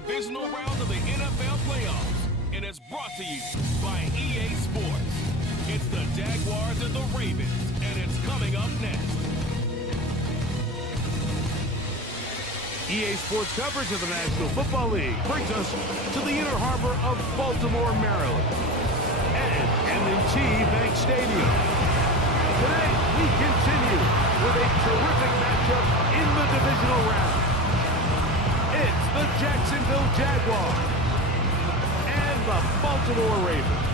divisional round of the NFL playoffs, and it's brought to you by EA Sports. It's the Jaguars and the Ravens, and it's coming up next. EA Sports coverage of the National Football League brings us to the inner harbor of Baltimore, Maryland, and M&T Bank Stadium. Today, we continue with a terrific matchup in the divisional round. It's the Jacksonville Jaguars and the Baltimore Ravens.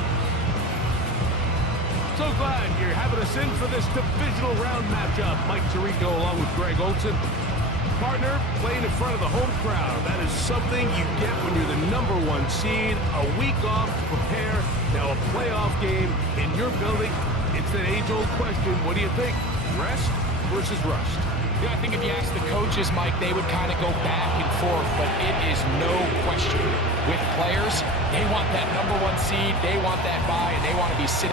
So glad you're having us in for this divisional round matchup. Mike Tirico along with Greg Olson. Partner, playing in front of the home crowd. That is something you get when you're the #1 seed. A week off to prepare. Now a playoff game in your building. It's that age-old question. What do you think? Rest versus rust? Yeah, I think if you ask the coaches, Mike, they would kind of go back and forth, but it is no question. With players, they want that #1 seed, they want that bye, and they want to be sitting.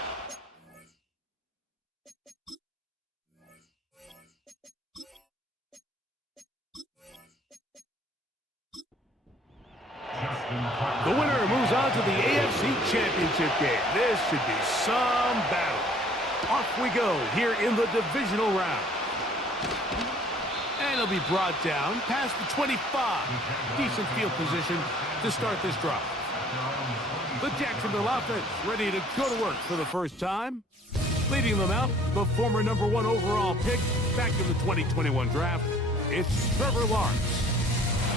The winner moves on to the AFC Championship game. This should be some battle. Off we go here in the divisional round. And it'll be brought down past the 25. Decent field position to start this drive. The Jacksonville offense ready to go to work for the first time. Leading them out, the former #1 overall pick back in the 2021 draft. It's Trevor Lawrence.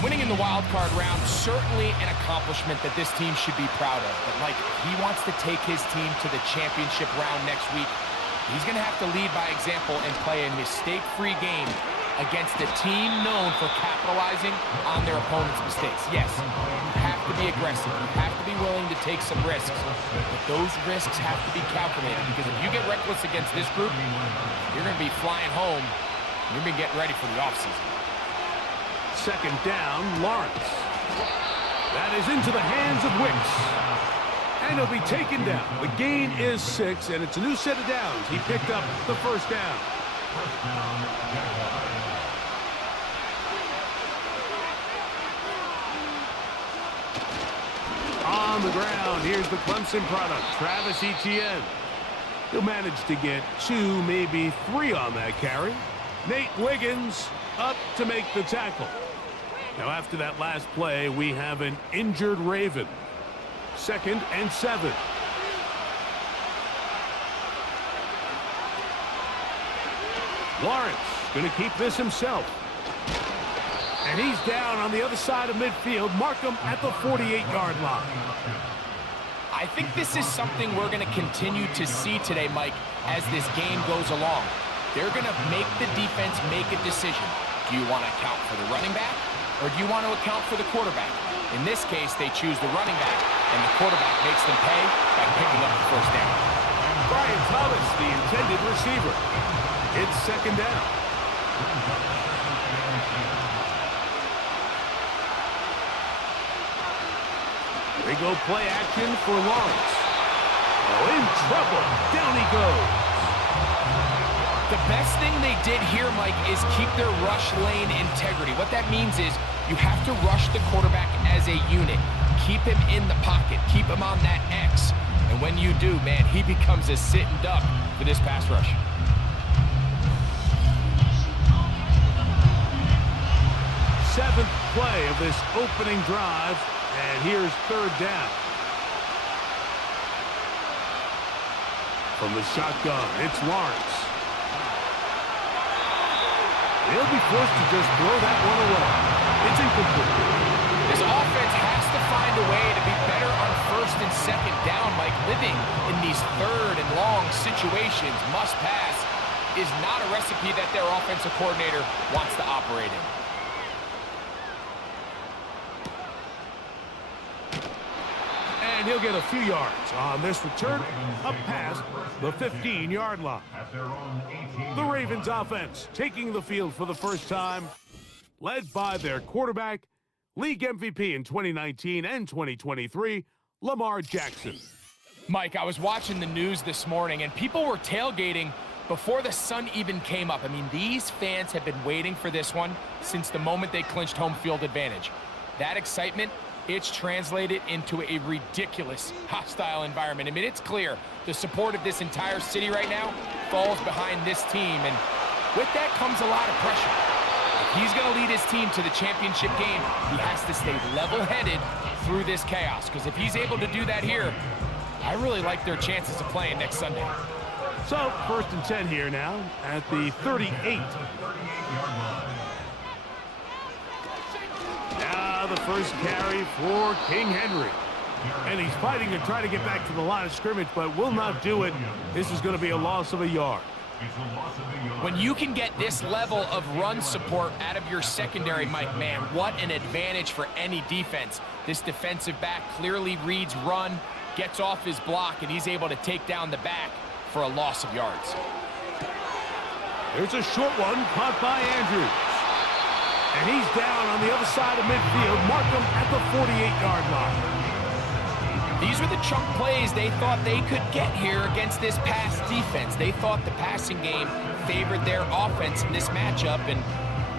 Winning in the wild card round, certainly an accomplishment that this team should be proud of. But, Mike, if he wants to take his team to the championship round next week, he's going to have to lead by example and play a mistake-free game against a team known for capitalizing on their opponent's mistakes. Yes, you have to be aggressive. You have to be willing to take some risks. But those risks have to be calculated, because if you get reckless against this group, you're going to be flying home. You're going to be getting ready for the offseason. Second down, Lawrence. That is into the hands of Wicks. And he'll be taken down. The gain is 6, and it's a new set of downs. He picked up the first down. On the ground, here's the Clemson product, Travis Etienne. He'll manage to get 2, maybe 3 on that carry. Nate Wiggins up to make the tackle. Now, after that last play, we have an injured Raven. 2nd and 7. Lawrence going to keep this himself. And he's down on the other side of midfield. Mark him at the 48-yard line. I think this is something we're going to continue to see today, Mike, as this game goes along. They're going to make the defense make a decision. Do you want to account for the running back, or do you want to account for the quarterback? In this case, they choose the running back, and the quarterback makes them pay by picking up the first down. Brian Thomas, the intended receiver. It's 2nd down. They go play action for Lawrence. Oh, in trouble. Down he goes. The best thing they did here, Mike, is keep their rush lane integrity. What that means is you have to rush the quarterback as a unit. Keep him in the pocket. Keep him on that X. And when you do, man, he becomes a sitting duck for this pass rush. Seventh play of this opening drive, and here's 3rd down. From the shotgun, it's Lawrence. He'll be forced to just throw that one away. It's incomplete. This offense has to find a way to be better on 1st and 2nd down. Like, living in these 3rd and long situations, must pass, is not a recipe that their offensive coordinator wants to operate in. And he'll get a few yards on this return up past the 15-yard line. The Ravens offense taking the field for the first time, led by their quarterback, league MVP in 2019 and 2023, Lamar Jackson. Mike, I was watching the news this morning, and people were tailgating before the sun even came up. I mean, these fans have been waiting for this one since the moment they clinched home field advantage. That excitement it's translated into a ridiculous hostile environment. I mean, it's clear the support of this entire city right now falls behind this team, and with that comes a lot of pressure. If he's going to lead his team to the championship game, he has to stay level-headed through this chaos, because if he's able to do that here, I really like their chances of playing next Sunday. So, 1st and 10 here now at the 38. Now the first carry for King Henry. And he's fighting to try to get back to the line of scrimmage, but will not do it. This is going to be a loss of a yard. When you can get this level of run support out of your secondary, Mike, man, what an advantage for any defense. This defensive back clearly reads run, gets off his block, and he's able to take down the back for a loss of yards. There's a short one caught by Andrews. And he's down on the other side of midfield. Mark him at the 48-yard line. These are the chunk plays they thought they could get here against this pass defense. They thought the passing game favored their offense in this matchup, and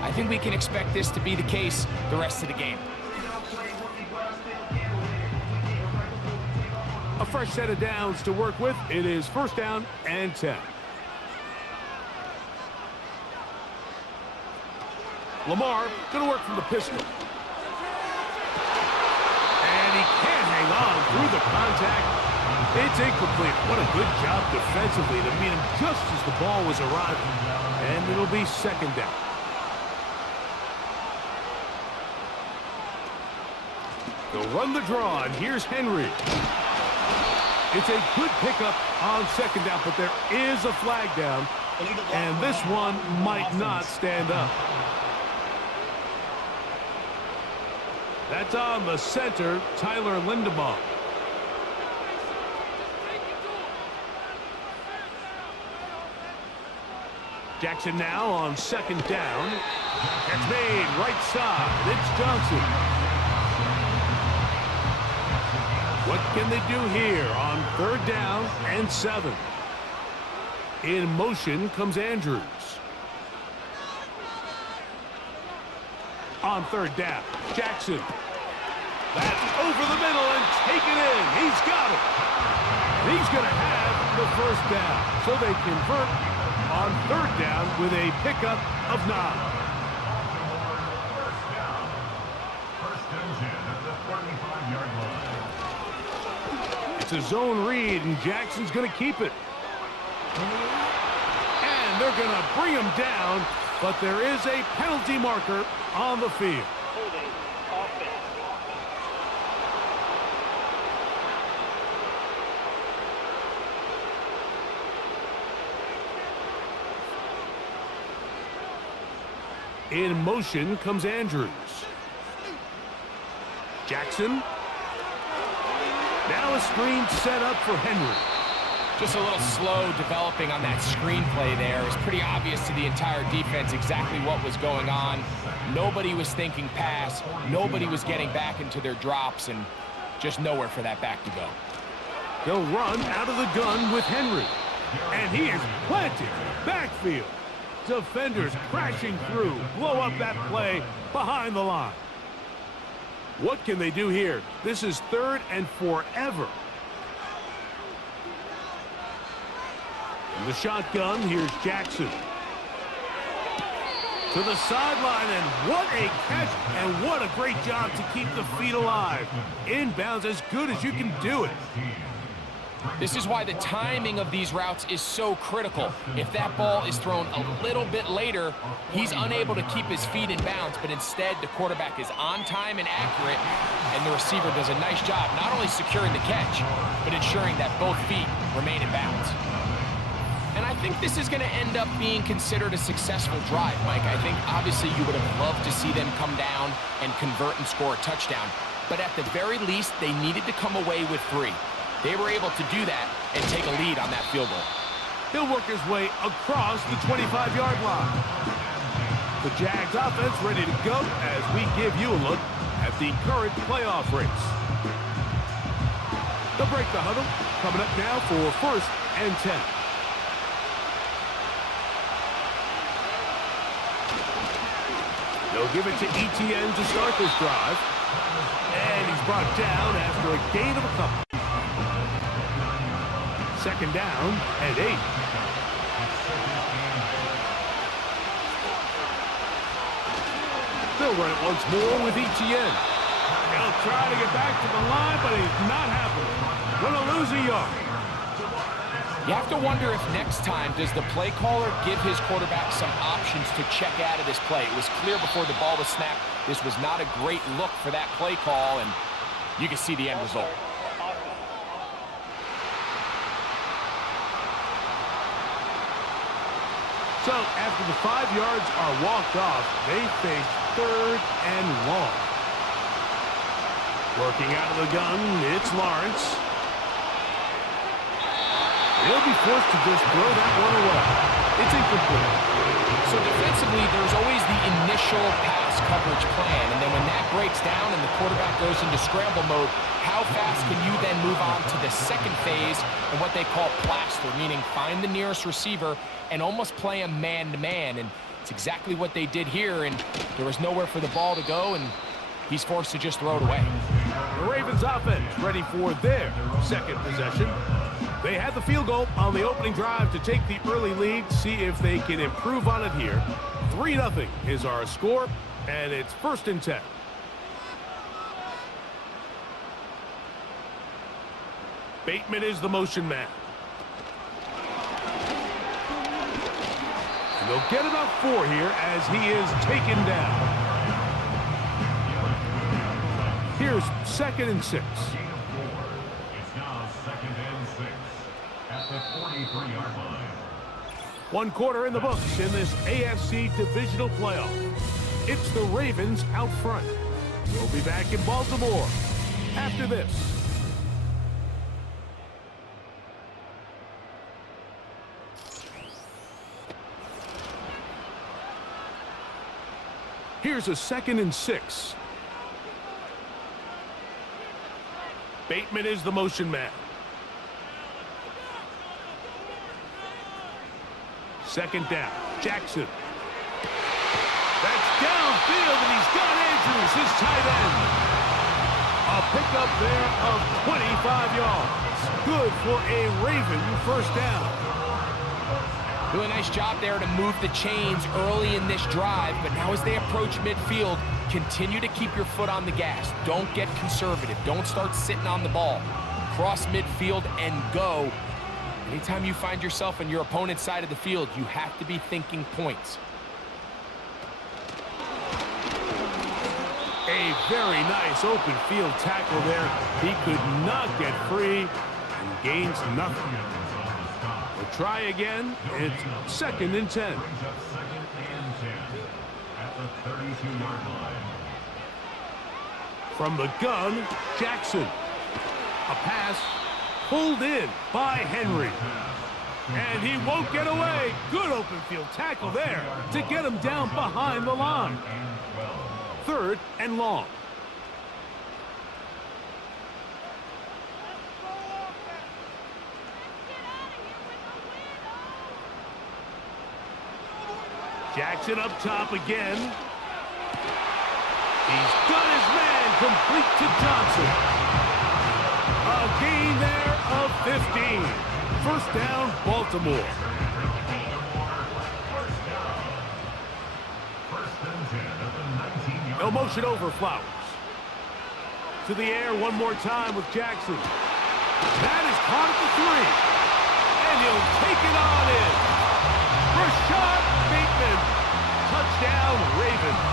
I think we can expect this to be the case the rest of the game. A fresh set of downs to work with. It is 1st down and 10. Lamar going to work from the pistol. And he can't hang on through the contact. It's incomplete. What a good job defensively to meet him just as the ball was arriving. And it'll be 2nd down. They'll run the draw, and here's Henry. It's a good pickup on 2nd down, but there is a flag down, and this one might not stand up. That's on the center, Tyler Lindebaum. Jackson now on 2nd down. That's made right side. It's Johnson. What can they do here on 3rd down and 7? In motion comes Andrews. On 3rd down, Jackson. That's over the middle and taken in. He's got it. And he's going to have the 1st down. So they convert on 3rd down with a pickup of 9. It's a zone read, and Jackson's going to keep it. And they're going to bring him down, but there is a penalty marker on the field. In motion comes Andrews. Jackson. Now a screen set up for Henry. Just a little slow developing on that screenplay there. It was pretty obvious to the entire defense exactly what was going on. Nobody was thinking pass. Nobody was getting back into their drops, and just nowhere for that back to go. They'll run out of the gun with Henry. And he is planted backfield. Defenders crashing through. Blow up that play behind the line. What can they do here? This is 3rd and forever. In the shotgun, here's Jackson. To the sideline, and what a catch, and what a great job to keep the feet alive. Inbounds as good as you can do it. This is why the timing of these routes is so critical. If that ball is thrown a little bit later, he's unable to keep his feet in bounds, but instead the quarterback is on time and accurate, and the receiver does a nice job not only securing the catch, but ensuring that both feet remain in bounds. And I think this is going to end up being considered a successful drive, Mike. I think obviously you would have loved to see them come down and convert and score a touchdown, but at the very least they needed to come away with 3. They were able to do that and take a lead on that field goal. He'll work his way across the 25-yard line. The Jags offense ready to go as we give you a look at the current playoff race. They'll break the huddle. Coming up now for 1st and 10. They'll give it to ETN to start this drive. And he's brought down after a gain of a couple. Second down and 8. They'll run it once more with ETN. He'll try to get back to the line, but he's not happening. Gonna lose a yard. You have to wonder if next time does the play caller give his quarterback some options to check out of this play. It was clear before the ball was snapped this was not a great look for that play call, and you can see the end result. So after the 5 yards are walked off, they face 3rd and long. Working out of the gun, it's Lawrence. He'll be forced to just throw that one away. It's incomplete. So defensively, there's always the initial pass coverage plan, and then when that breaks down and the quarterback goes into scramble mode, how fast can you then move on to the second phase and what they call plaster, meaning find the nearest receiver and almost play a man-to-man, and it's exactly what they did here, and there was nowhere for the ball to go, and he's forced to just throw it away. The Ravens offense ready for their second possession. They had the field goal on the opening drive to take the early lead, see if they can improve on it here. 3-0 is our score, and it's 1st and 10. Bateman is the motion man. And they'll get about 4 here as he is taken down. Here's 2nd and 6. It's now 2nd and 6 at the 43-yard line. 1 quarter in the books in this AFC Divisional playoff. It's the Ravens out front. We'll be back in Baltimore after this. Here's a 2nd and 6. Bateman is the motion man. 2nd down. Jackson. That's downfield, and he's got Andrews, his tight end. A pickup there of 25 yards. Good for a Raven 1st down. Doing a nice job there to move the chains early in this drive, but now as they approach midfield, continue to keep your foot on the gas. Don't get conservative. Don't start sitting on the ball. Cross midfield and go. Anytime you find yourself on your opponent's side of the field, you have to be thinking points. A very nice open field tackle there. He could not get free and gains nothing. We'll try again. It's 2nd and 10. Brings up 2nd and 10 at the 32-yard line. From the gun, Jackson. A pass pulled in by Henry. And he won't get away. Good open field tackle there to get him down behind the line. 3rd and long. Jackson up top again. He's got his man complete to Johnson. A gain there of 15. 1st down, Baltimore. They'll motion over Flowers. To the air one more time with Jackson. That is caught at the 3. And he'll take it on in. Rashad Bateman. Touchdown, Ravens.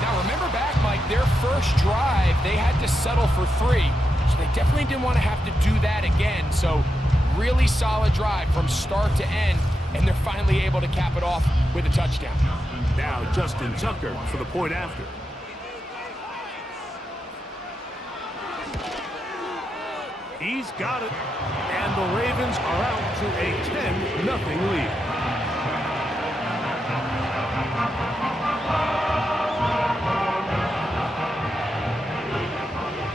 Now remember back, Mike, their first drive, they had to settle for 3. So they definitely didn't want to have to do that again. So really solid drive from start to end, and they're finally able to cap it off with a touchdown. Now Justin Tucker for the point after. He's got it. And the Ravens are out to a 10-0 lead.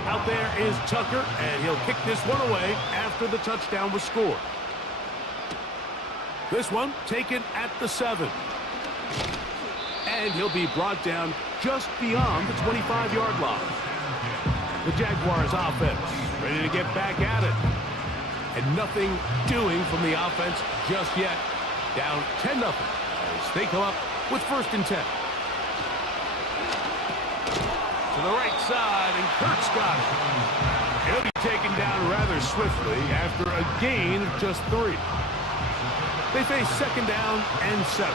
Out there is Tucker, and he'll kick this one away after the touchdown was scored. This one taken at the 7. And he'll be brought down just beyond the 25-yard line. The Jaguars offense ready to get back at it. And nothing doing from the offense just yet. Down 10-0 as they come up with 1st and 10. To the right side, and Kurt's got it. He'll be taken down rather swiftly after a gain of just 3. They face 2nd down and 7.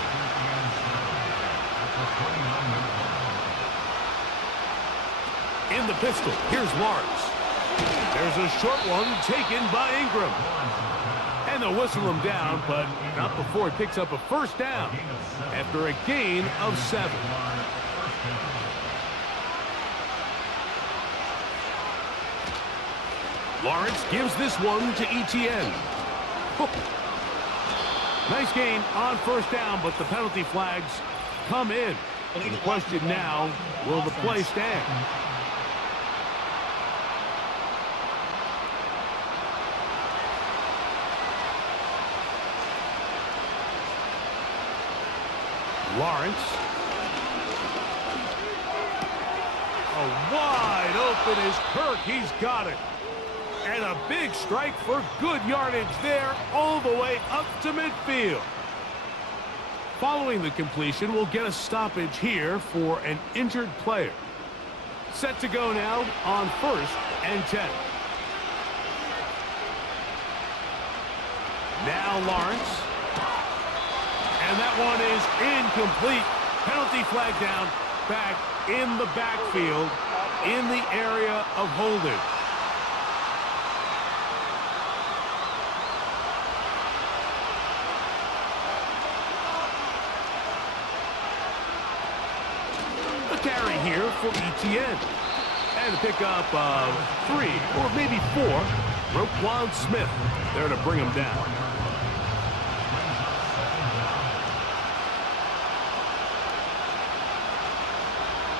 In the pistol, here's Lawrence. There's a short one taken by Ingram. And they'll whistle him down, but not before he picks up a 1st down after a gain of 7. Lawrence gives this one to Etienne. Nice gain on 1st down, but the penalty flags come in. And the question now, will the play stand? Lawrence. Wide open is Kirk. He's got it. And a big strike for good yardage there all the way up to midfield. Following the completion, we'll get a stoppage here for an injured player. Set to go now on 1st and 10. Now Lawrence. And that one is incomplete. Penalty flag down, back in the backfield, in the area of holding. A carry here for Etienne. And a pickup of 3 or maybe 4. Roquan Smith there to bring him down.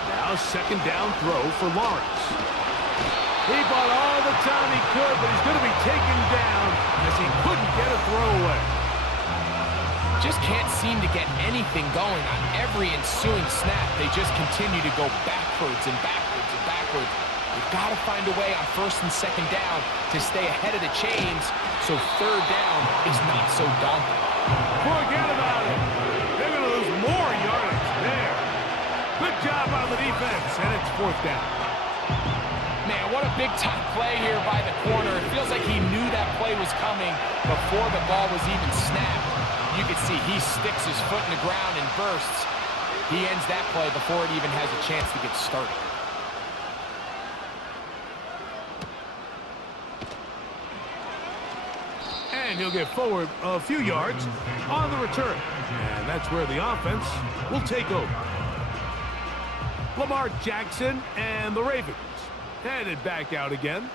Now 2nd down throw for Lawrence. He bought all the time he could, but he's going to be taken down as he couldn't get a throw away. Just can't seem to get anything going on every ensuing snap. They just continue to go backwards and backwards and backwards. You've got to find a way on 1st and 2nd down to stay ahead of the chains so 3rd down is not so daunting. Forget about it. They're going to lose more yardage there. Good job on the defense, and it's 4th down. Man, what a big-time play here by the corner. It feels like he knew that play was coming before the ball was even snapped. You can see he sticks his foot in the ground and bursts. He ends that play before it even has a chance to get started. And he'll get forward a few yards on the return. And that's where the offense will take over. Lamar Jackson and the Ravens headed back out again.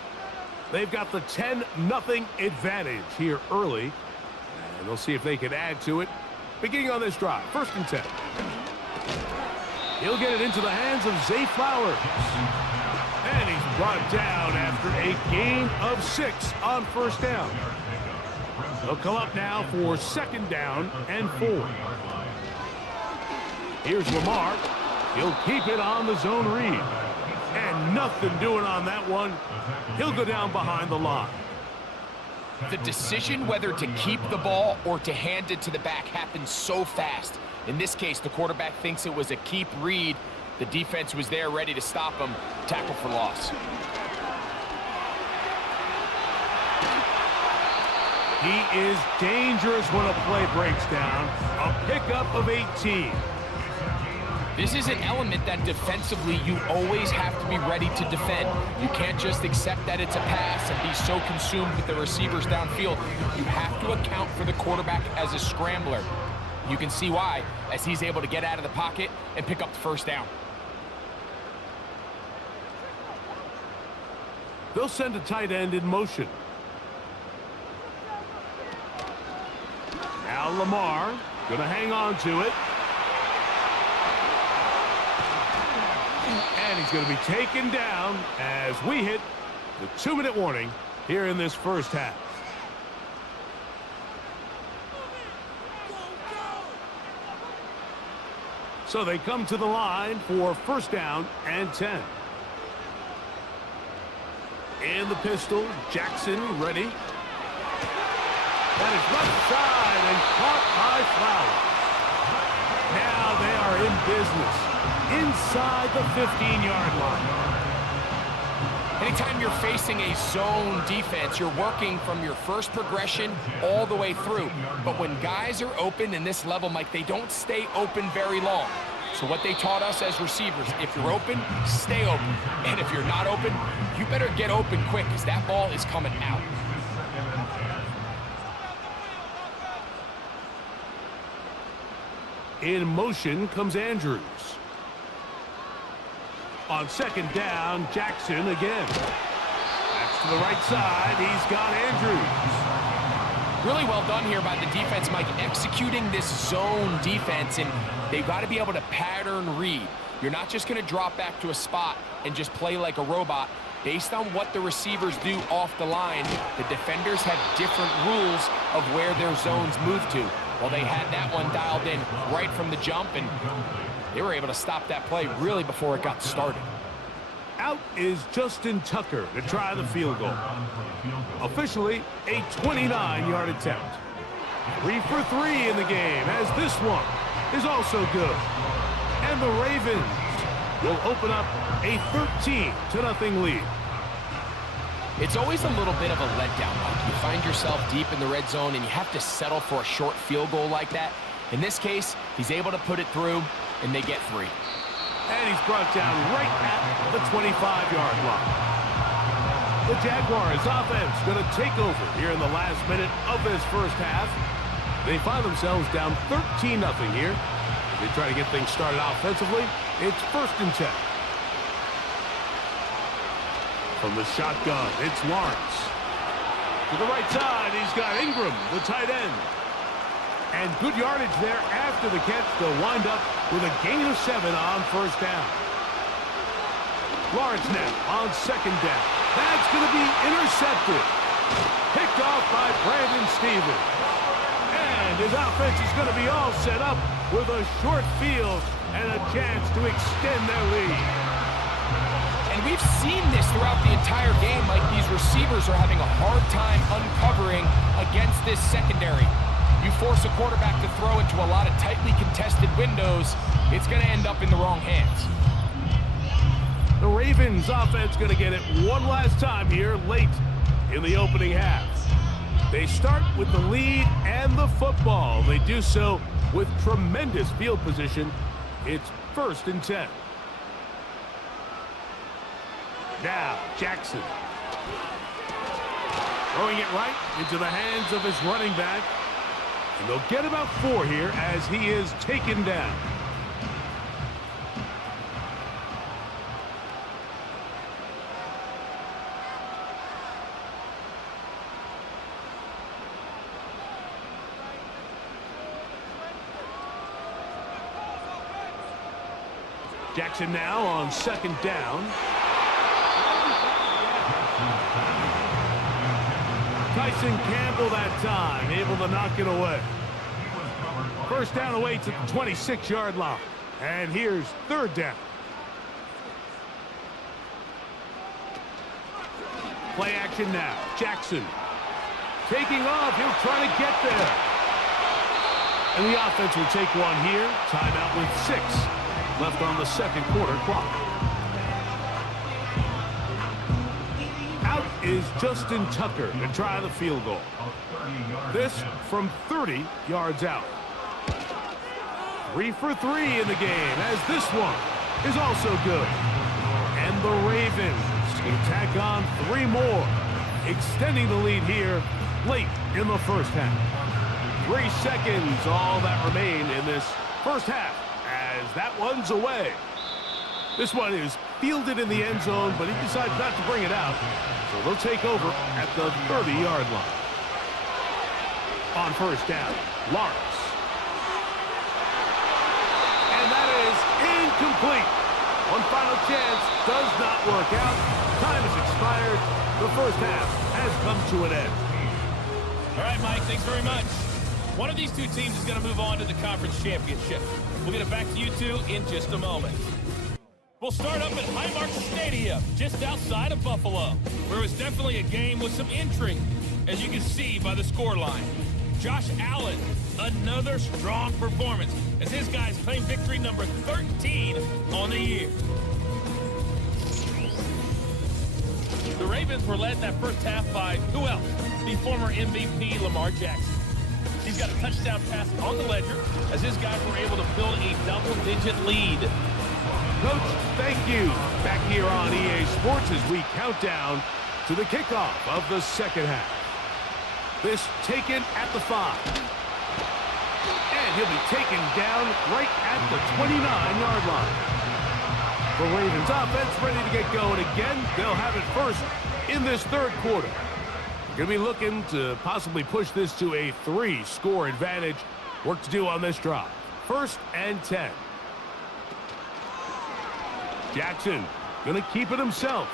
They've got the 10-0 advantage here early. And they'll see if they can add to it. Beginning on this drive, 1st and 10. He'll get it into the hands of Zay Flowers. And he's brought down after a gain of 6 on 1st down. They'll come up now for 2nd down and 4. Here's Lamar. He'll keep it on the zone read. And nothing doing on that one. He'll go down behind the line. The decision whether to keep the ball or to hand it to the back happens so fast. In this case, the quarterback thinks it was a keep read. The defense was there ready to stop him. Tackle for loss. He is dangerous when a play breaks down. A pickup of 18. This is an element that defensively you always have to be ready to defend. You can't just accept that it's a pass and be so consumed with the receivers downfield. You have to account for the quarterback as a scrambler. You can see why, as he's able to get out of the pocket and pick up the 1st down. They'll send a tight end in motion. Now Lamar going to hang on to it. And he's going to be taken down as we hit the 2-minute warning here in this 1st half. So they come to the line for first down and 10. In the pistol, Jackson ready. That is left side and caught by Flowers. Now they are in business inside the 15-yard line. Anytime you're facing a zone defense, you're working from your first progression all the way through. But when guys are open in this level, Mike, they don't stay open very long. So what they taught us as receivers, if you're open, stay open. And if you're not open, you better get open quick because that ball is coming out. In motion comes Andrews. On second down, Jackson again. That's to the right side. He's got Andrews. Really well done here by the defense, Mike, executing this zone defense, and they've got to be able to pattern read. You're not just going to drop back to a spot and just play like a robot. Based on what the receivers do off the line, the defenders have different rules of where their zones move to. Well, they had that one dialed in right from the jump, and they were able to stop that play really before it got started. Out is Justin Tucker to try the field goal. Officially, a 29-yard attempt. 3 for 3 in the game, as this one is also good. And the Ravens will open up a 13-0 lead. It's always a little bit of a letdown, Mike. You find yourself deep in the red zone, and you have to settle for a short field goal like that. In this case, he's able to put it through, and they get 3. And he's brought down right at the 25-yard line. The Jaguars offense going to take over here in the last minute of this first half. They find themselves down 13-0 here. They try to get things started offensively. It's first and 10. From the shotgun, it's Lawrence. To the right side, he's got Ingram, the tight end. And good yardage there after the catch. They'll wind up with a gain of 7 on first down. Lawrence now on second down. That's going to be intercepted. Picked off by Brandon Stevens. And his offense is going to be all set up with a short field and a chance to extend their lead. And we've seen this throughout the entire game. Like, these receivers are having a hard time uncovering against this secondary. You force a quarterback to throw into a lot of tightly contested windows, it's going to end up in the wrong hands. The Ravens offense going to get it one last time here late in the opening half. They start with the lead and the football. They do so with tremendous field position. It's first and 10. Now, Jackson. Throwing it right into the hands of his running back. And they'll get about 4 here as he is taken down. Jackson now on second down. Tyson Campbell that time, able to knock it away. First down away to the 26-yard line. And here's third down. Play action now. Jackson taking off. He'll try to get there. And the offense will take one here. Timeout with 6 left on the second quarter clock. Out is Justin Tucker to try the field goal. This from 30 yards out. 3 for 3 in the game, as this one is also good. And the Ravens will tack on 3 more, extending the lead here late in the first half. 3 seconds, all that remain in this first half, as that one's away. This one is fielded in the end zone, but he decides not to bring it out. So they'll take over at the 30-yard line. On first down, Lawrence. And that is incomplete. One final chance does not work out. Time has expired. The first half has come to an end. All right, Mike, thanks very much. One of these two teams is going to move on to the conference championship. We'll get it back to you two in just a moment. We'll start up at Highmark Stadium, just outside of Buffalo, where it was definitely a game with some intrigue, as you can see by the scoreline. Josh Allen, another strong performance, as his guys claim victory number 13 on the year. The Ravens were led in that first half by, who else? The former MVP, Lamar Jackson. He's got a touchdown pass on the ledger, as his guys were able to build a double-digit lead. Coach, thank you. Back here on EA Sports as we count down to the kickoff of the second half. This taken at the 5. And he'll be taken down right at the 29-yard line. The Ravens offense ready to get going again. They'll have it first in this third quarter. Going to be looking to possibly push this to a 3-score advantage. Work to do on this drive. 1st and 10. Jackson going to keep it himself.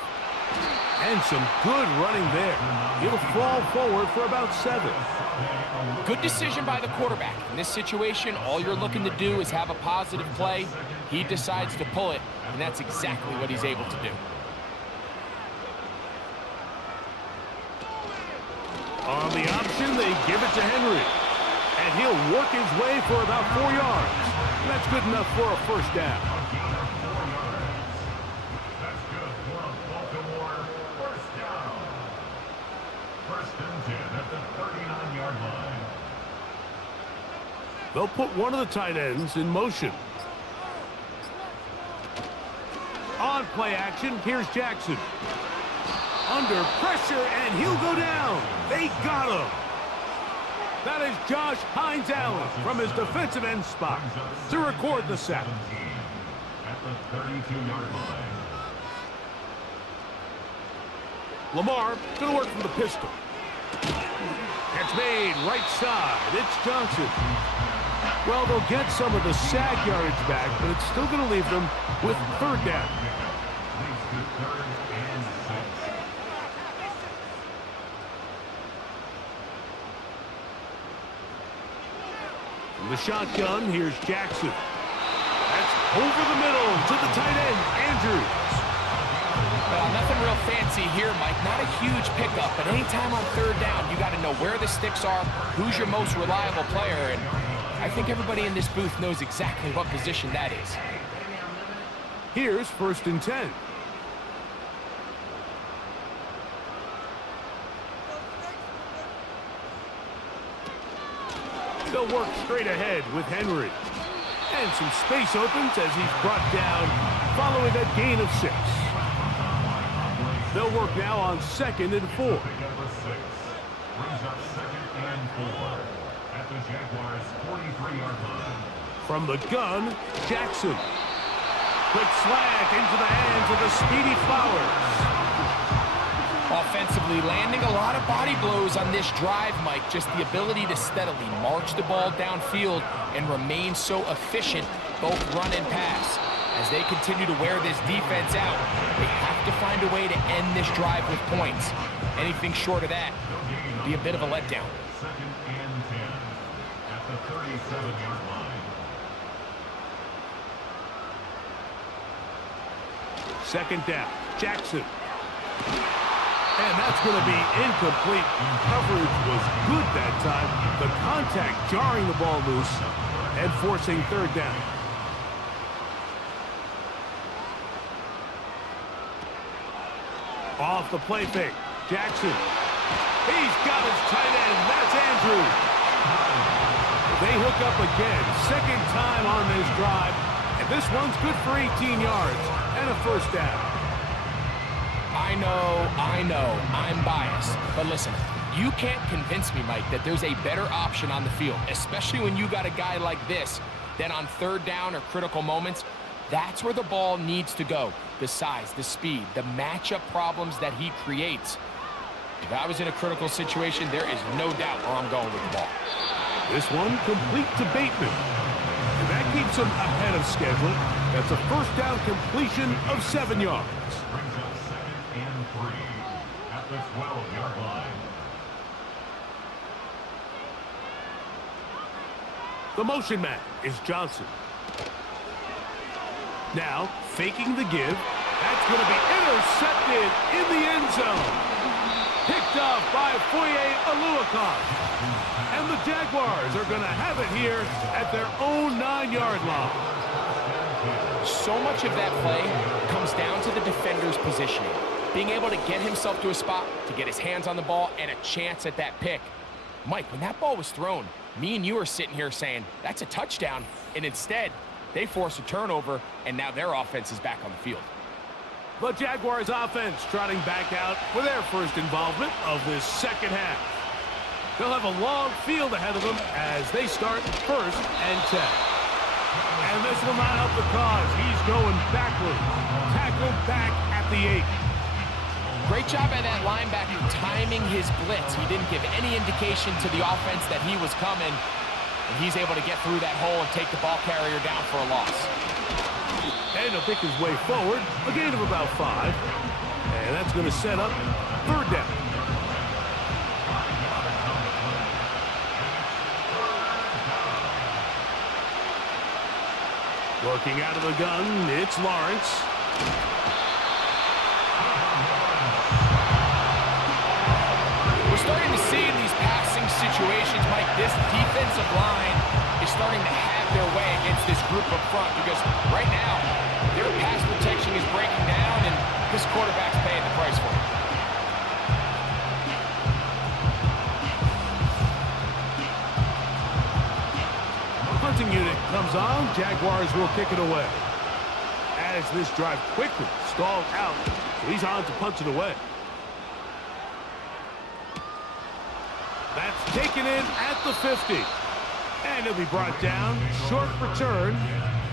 And some good running there. He'll fall forward for about 7. Good decision by the quarterback. In this situation, all you're looking to do is have a positive play. He decides to pull it, and that's exactly what he's able to do. On the option, they give it to Henry. And he'll work his way for about 4 yards. That's good enough for a first down. That's good for a Baltimore first down. 1st and 10 at the 39-yard line. They'll put one of the tight ends in motion. On play action, here's Jackson. Under pressure, and he'll go down. They got him. That is Josh Hines Allen from his defensive end spot to record the sack. At the 32-yard line. Lamar going to work from the pistol. It's made right side. It's Johnson. Well, they'll get some of the sack yardage back, but it's still going to leave them with 3rd down. Leads to 3rd and 6. From the shotgun, here's Jackson. That's over the middle to the tight end, Andrews. Well, nothing real fancy here, Mike. Not a huge pickup, but anytime on 3rd down, you got to know where the sticks are, who's your most reliable player, and I think everybody in this booth knows exactly what position that is. Here's 1st and 10. They'll work straight ahead with Henry. And some space opens as he's brought down following a gain of 6. They'll work now on 2nd and 4. Number 6 brings up 2nd and 4 at the Jaguars 43-yard line. From the gun, Jackson. Quick slant into the hands of the speedy Flowers. Offensively, landing a lot of body blows on this drive, Mike. Just the ability to steadily march the ball downfield and remain so efficient, both run and pass. As they continue to wear this defense out, they have to find a way to end this drive with points. Anything short of that would be a bit of a letdown. 2nd and 10 at the 37-yard line. 2nd down, Jackson. And that's going to be incomplete. Coverage was good that time. The contact jarring the ball loose and forcing 3rd down. Off the play fake, Jackson. He's got his tight end. That's Andrews. They hook up again. 2nd time on this drive. And this one's good for 18 yards and a first down. I know, I'm biased. But listen, you can't convince me, Mike, that there's a better option on the field, especially when you got a guy like this, that on 3rd down or critical moments, that's where the ball needs to go. The size, the speed, the matchup problems that he creates. If I was in a critical situation, there is no doubt where I'm going with the ball. This one complete to Bateman. And that keeps him ahead of schedule. That's a first down completion of 7 yards. Brings up 2nd and 3 at the 12-yard line. The motion man is Johnson. Now, faking the give. That's going to be intercepted in the end zone. Picked off by Foye Oluokun. And the Jaguars are going to have it here at their own 9-yard line. So much of that play comes down to the defender's positioning. Being able to get himself to a spot, to get his hands on the ball, and a chance at that pick. Mike, when that ball was thrown, me and you are sitting here saying, that's a touchdown. And instead, they force a turnover, and now their offense is back on the field. The Jaguars offense trotting back out for their first involvement of this second half. They'll have a long field ahead of them as they start 1st and 10. And this will not help the cause. He's going backwards. Tackled back at the 8. Great job by that linebacker timing his blitz. He didn't give any indication to the offense that he was coming. And he's able to get through that hole and take the ball carrier down for a loss. And he'll pick his way forward, a gain of about 5. And that's going to set up 3rd down. Working out of the gun, it's Lawrence. We're starting to see in these passing situations, Mike, this defensive line is starting to have their way against this group up front because right now, their pass protection is breaking down and this quarterback's paying the price for it. Punting unit comes on. Jaguars will kick it away. As this drive quickly stalled out, so he's on to punch it away. That's taken in at the 50. And he'll be brought down. Short return.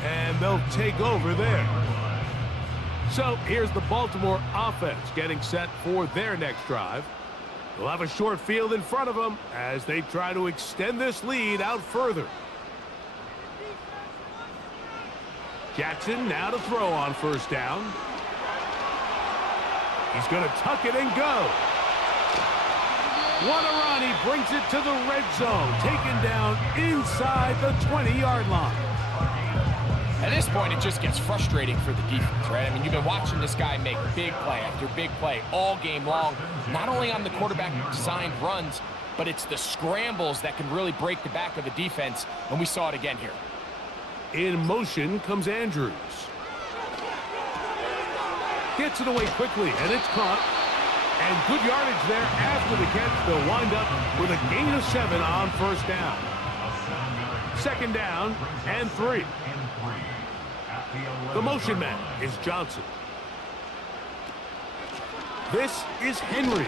And they'll take over there. So here's the Baltimore offense getting set for their next drive. They'll have a short field in front of them as they try to extend this lead out further. Jackson now to throw on 1st down. He's going to tuck it and go. What a run. He brings it to the red zone. Taken down inside the 20-yard line. At this point, it just gets frustrating for the defense, right? I mean, you've been watching this guy make big play after big play all game long, not only on the quarterback-designed runs, but it's the scrambles that can really break the back of the defense, and we saw it again here. In motion comes Andrews. Gets it away quickly, and it's caught. And good yardage there after the catch. They'll wind up with a gain of 7 on 1st down. 2nd down and 3. The motion man is Johnson. This is Henry.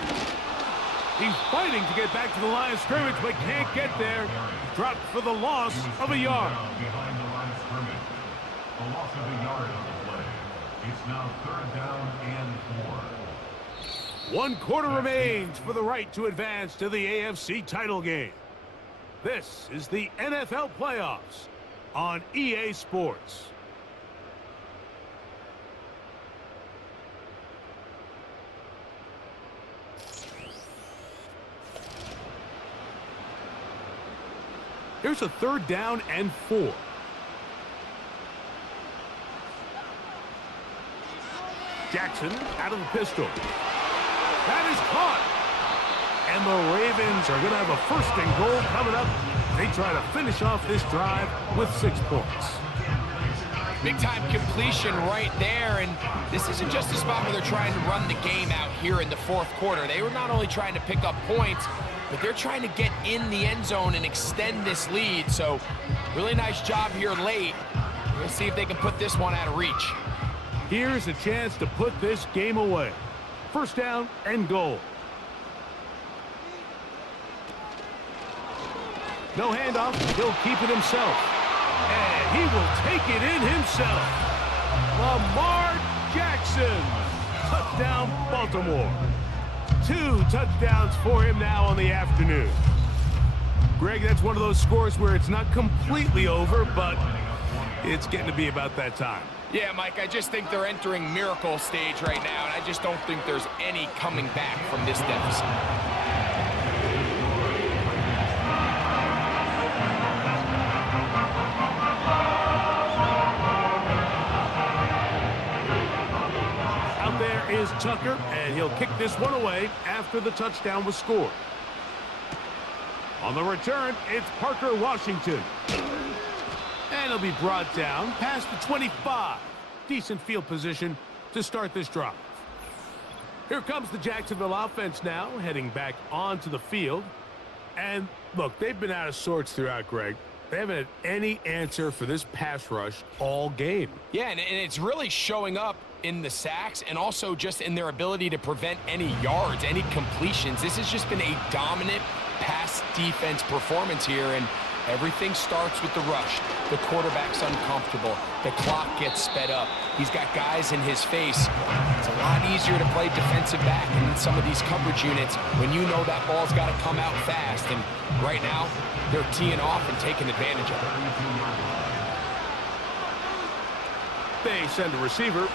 He's fighting to get back to the line of scrimmage, but can't get there. Dropped for the loss of a yard. Behind the line of scrimmage. The loss of a yard on the play. It's now 3rd down and 4. 1 quarter remains for the right to advance to the AFC title game. This is the NFL playoffs on EA Sports. Here's a 3rd down and 4. Jackson out of the pistol. That is caught. And the Ravens are going to have a 1st and goal coming up. They try to finish off this drive with 6 points. Big-time completion right there, and this isn't just a spot where they're trying to run the game out here in the 4th quarter. They were not only trying to pick up points, but they're trying to get in the end zone and extend this lead. So really nice job here late. We'll see if they can put this one out of reach. Here's a chance to put this game away. 1st down and goal. No handoff. He'll keep it himself. And he will take it in himself. Lamar Jackson. Touchdown, Baltimore. 2 touchdowns for him now on the afternoon. Greg, that's one of those scores where it's not completely over, but it's getting to be about that time. Yeah, Mike, I just think they're entering miracle stage right now, and I just don't think there's any coming back from this deficit. is Tucker, and he'll kick this one away after the touchdown was scored. On the return, it's Parker Washington. And he'll be brought down past the 25. Decent field position to start this drive. Here comes the Jacksonville offense now, heading back onto the field. And look, they've been out of sorts throughout, Greg. They haven't had any answer for this pass rush all game. Yeah, and it's really showing up in the sacks and also just in their ability to prevent any yards, any completions. This has just been a dominant pass defense performance here, and everything starts with the rush. The quarterback's uncomfortable. The clock gets sped up. He's got guys in his face. It's a lot easier to play defensive back in some of these coverage units when you know that ball's got to come out fast. And right now, they're teeing off and taking advantage of it. They send a receiver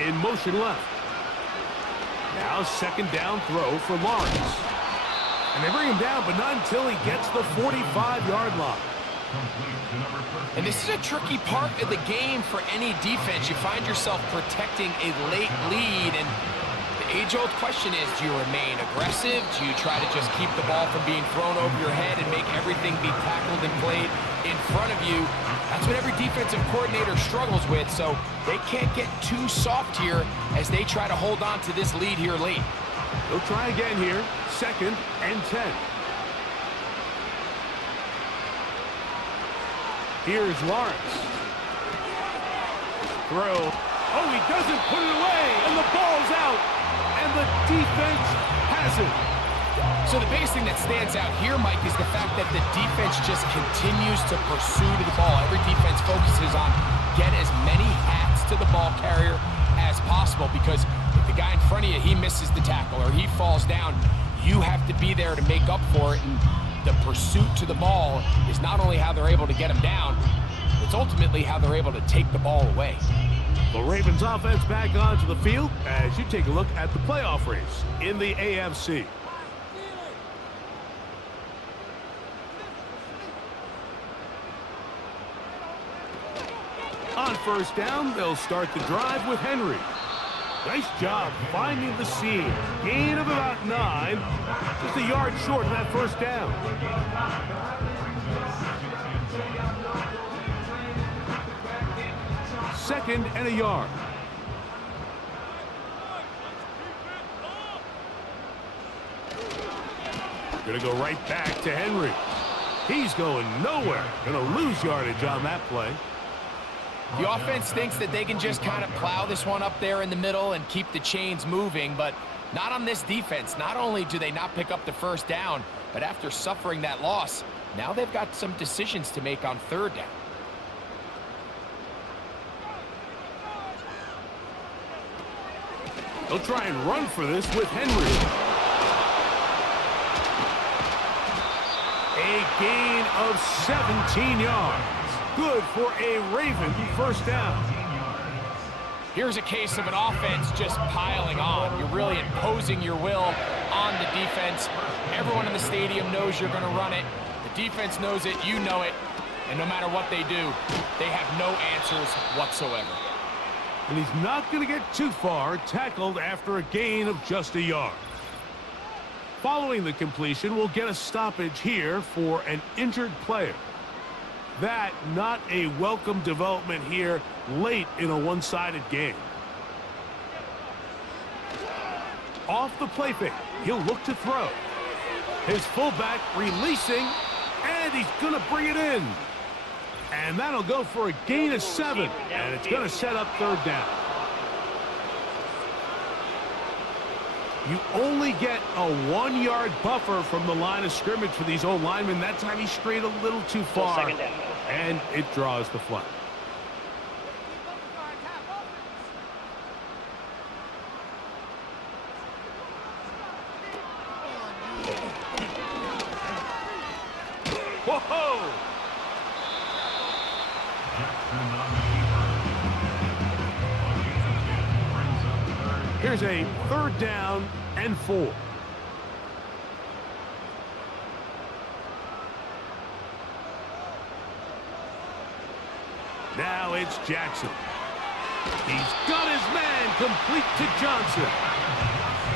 in motion left. Now second down throw for Lawrence. And they bring him down, but not until he gets the 45-yard line. And this is a tricky part of the game for any defense. You find yourself protecting a late lead, and the age-old question is, do you remain aggressive? Do you try to just keep the ball from being thrown over your head and make everything be tackled and played in front of you? That's what every defensive coordinator struggles with, so they can't get too soft here as they try to hold on to this lead here late. They'll try again here. 2nd and 10. Here's Lawrence. Throw. Oh, he doesn't put it away, and the ball's out. And the defense has it. So the biggest thing that stands out here, Mike, is the fact that the defense just continues to pursue to the ball. Every defense focuses on get as many hats to the ball carrier as possible, because if the guy in front of you, he misses the tackle or he falls down, you have to be there to make up for it. And the pursuit to the ball is not only how they're able to get him down, it's ultimately how they're able to take the ball away. The Ravens offense back onto the field as you take a look at the playoff race in the AFC. On first down, they'll start the drive with Henry. Nice job finding the seam. Gain of about 9. Just a yard short of that first down. Second and a yard. Gonna go right back to Henry. He's going nowhere. Gonna lose yardage on that play. The offense thinks that they can just kind of plow this one up there in the middle and keep the chains moving, but not on this defense. Not only do they not pick up the first down, but after suffering that loss, now they've got some decisions to make on third down. They'll try and run for this with Henry. A gain of 17 yards. Good for a Raven first down. Here's a case of an offense just piling on. You're really imposing your will on the defense. Everyone in the stadium knows you're going to run it. The defense knows it, you know it. And no matter what they do, they have no answers whatsoever. And he's not going to get too far, tackled after a gain of just a yard. Following the completion, we'll get a stoppage here for an injured player. That not a welcome development here late in a one-sided game. Off the play fake, he'll look to throw. His fullback releasing, and he's going to bring it in. And that'll go for a gain of 7, and it's going to set up third down. You only get a 1-yard buffer from the line of scrimmage for these old linemen. That time he strayed a little too far, and it draws the flag. Whoa! Here's a third down and 4. Now it's Jackson. He's got his man complete to Johnson.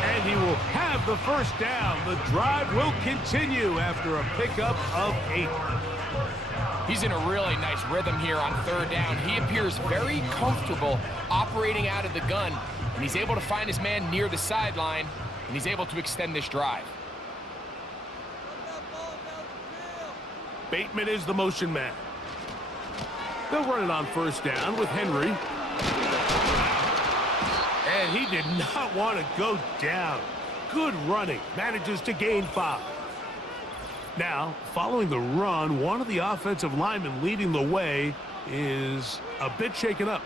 And he will have the first down. The drive will continue after a pickup of 8. He's in a really nice rhythm here on 3rd down. He appears very comfortable operating out of the gun, and he's able to find his man near the sideline, and he's able to extend this drive. Bateman is the motion man. They'll run it on 1st down with Henry. And he did not want to go down. Good running. Manages to gain 5. Now, following the run, one of the offensive linemen leading the way is a bit shaken up.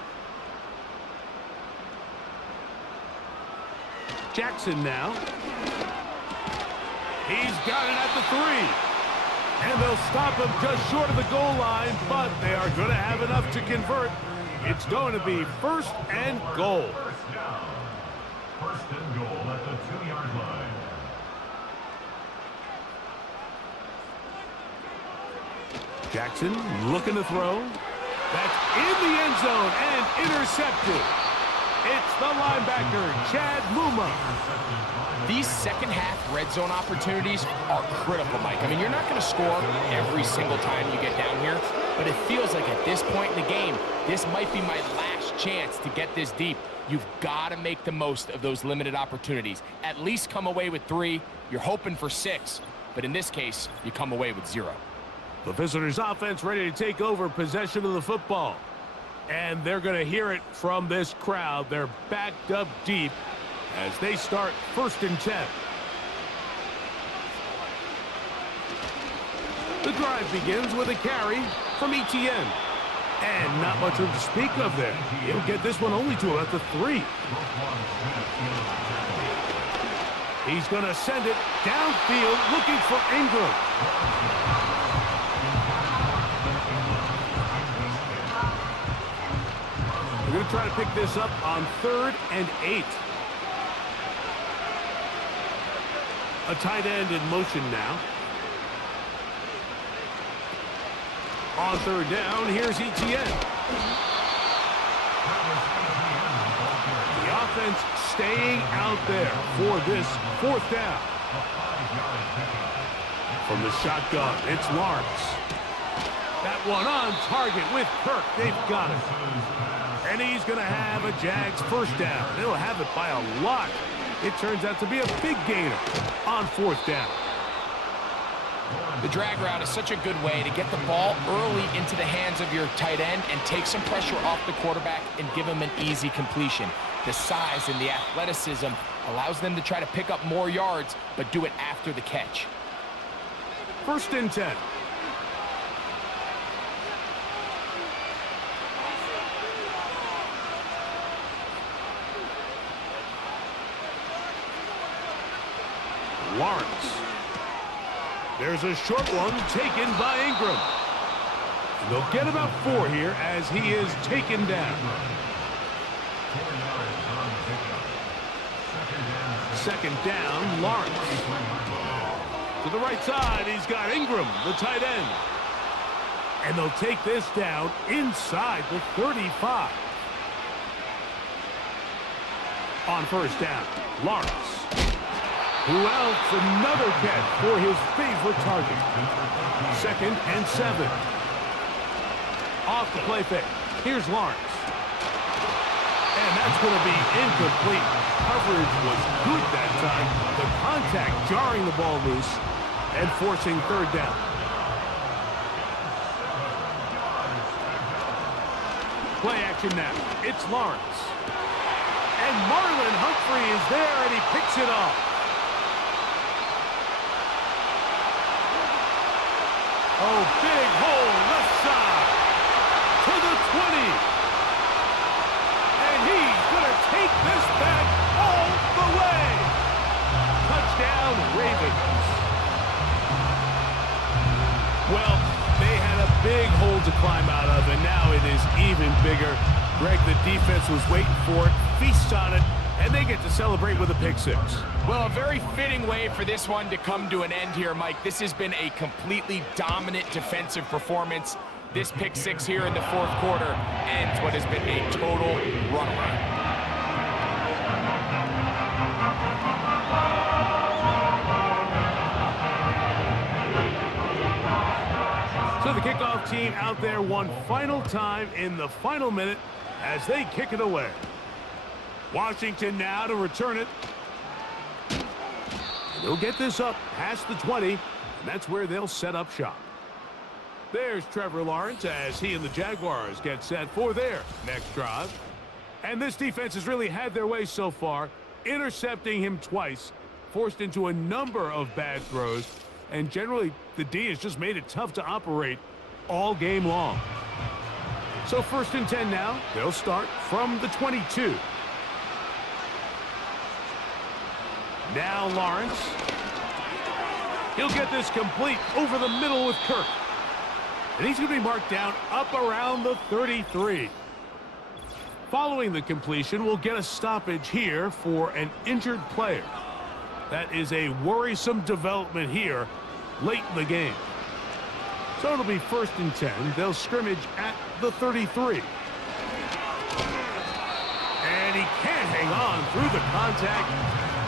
Jackson now. He's got it at the 3. And they'll stop him just short of the goal line, but they are going to have enough to convert. It's going to be 1st and goal. First down. 1st and goal at the 2-yard line. Jackson looking to throw. That's in the end zone and intercepted. It's the linebacker, Chad Muma. These second-half red zone opportunities are critical, Mike. I mean, you're not going to score every single time you get down here, but it feels like at this point in the game, this might be my last chance to get this deep. You've got to make the most of those limited opportunities. At least come away with 3. You're hoping for 6, but in this case, you come away with 0. The visitors' offense ready to take over possession of the football. And they're going to hear it from this crowd. They're backed up deep as they start 1st and 10. The drive begins with a carry from Etienne. And not much room to speak of there. He'll get this one only to about the 3. He's going to send it downfield looking for Ingram. We're going to try to pick this up on 3rd and 8. A tight end in motion now. On 3rd down, here's Etienne. The offense staying out there for this 4th down. From the shotgun, it's Lawrence. That one on target with Kirk. They've got it. And he's going to have a Jags 1st down. They'll have it by a lot. It turns out to be a big gainer on 4th down. The drag route is such a good way to get the ball early into the hands of your tight end and take some pressure off the quarterback and give him an easy completion. The size and the athleticism allows them to try to pick up more yards, but do it after the catch. 1st and 10. Lawrence. There's a short one taken by Ingram. And they'll get about 4 here as he is taken down. 2nd down, Lawrence. To the right side, he's got Ingram, the tight end. And they'll take this down inside the 35. On 1st down, Lawrence. Who else? Another catch for his favorite target. 2nd and 7. Off the play fake. Here's Lawrence. And that's going to be incomplete. Coverage was good that time. The contact jarring the ball loose and forcing 3rd down. Play action now. It's Lawrence. And Marlon Humphrey is there and he picks it off. Oh, big hole left side to the 20. And he's going to take this back all the way. Touchdown, Ravens. Well, they had a big hole to climb out of, and now it is even bigger. Greg, the defense was waiting for it, feasts on it, and they get to celebrate with a pick 6. Well, a very fitting way for this one to come to an end here, Mike. This has been a completely dominant defensive performance. This pick 6 here in the 4th quarter ends what has been a total runaway. team out there one final time in the final minute as they kick it away. Washington now to return it. They'll get this up past the 20, and that's where they'll set up shop. There's Trevor Lawrence as he and the Jaguars get set for their next drive. And this defense has really had their way so far, intercepting him twice, forced into a number of bad throws, and generally the D has just made it tough to operate all game long. So 1st and 10 now. They'll start from the 22. Now Lawrence. He'll get this complete over the middle with Kirk. And he's going to be marked down up around the 33. Following the completion, we'll get a stoppage here for an injured player. That is a worrisome development here late in the game. So it'll be 1st and 10. They'll scrimmage at the 33. And he can't hang on through the contact.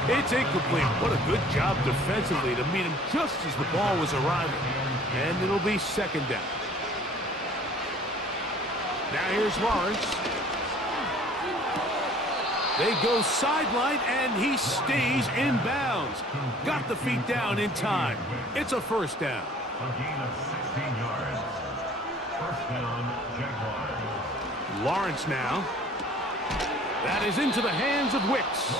It's incomplete. What a good job defensively to meet him just as the ball was arriving. And it'll be 2nd down. Now here's Lawrence. They go sideline, and he stays in bounds. Got the feet down in time. It's a 1st down. A gain of 16 yards. 1st down, Jaguars. Lawrence now. That is into the hands of Wicks.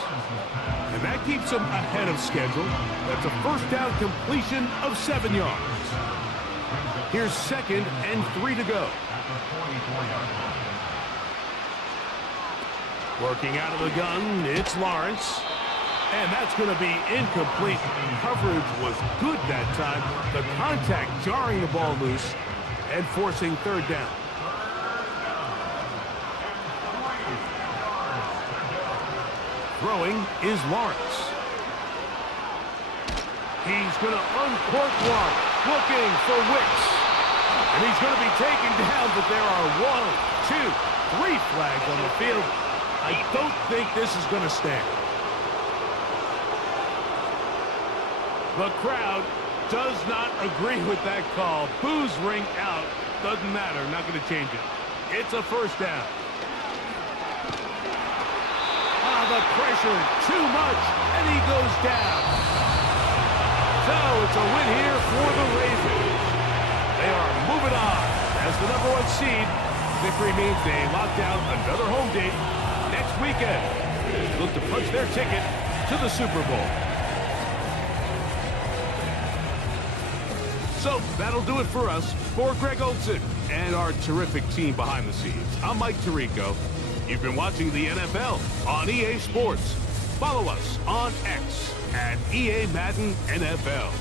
And that keeps him ahead of schedule. That's a 1st down completion of 7 yards. Here's 2nd and 3 to go. At the 44-yard line. Working out of the gun, it's Lawrence. And that's going to be incomplete. Coverage was good that time. The contact jarring the ball loose and forcing 3rd down. Throwing is Lawrence. He's going to uncork one, looking for Wicks. And he's going to be taken down, but there are 1, 2, 3 flags on the field. I don't think this is going to stand. The crowd does not agree with that call. Boos ring out. Doesn't matter. Not going to change it. It's a 1st down. The pressure, too much, and he goes down. So it's a win here for the Ravens. They are moving on as the #1 seed. Victory means they lock down another home date next weekend. They look to punch their ticket to the Super Bowl. So that'll do it for us. For Greg Olsen and our terrific team behind the scenes, I'm Mike Tirico. You've been watching the NFL on EA Sports. Follow us on X at EA Madden NFL.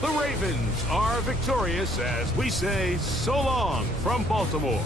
The Ravens are victorious as we say so long from Baltimore.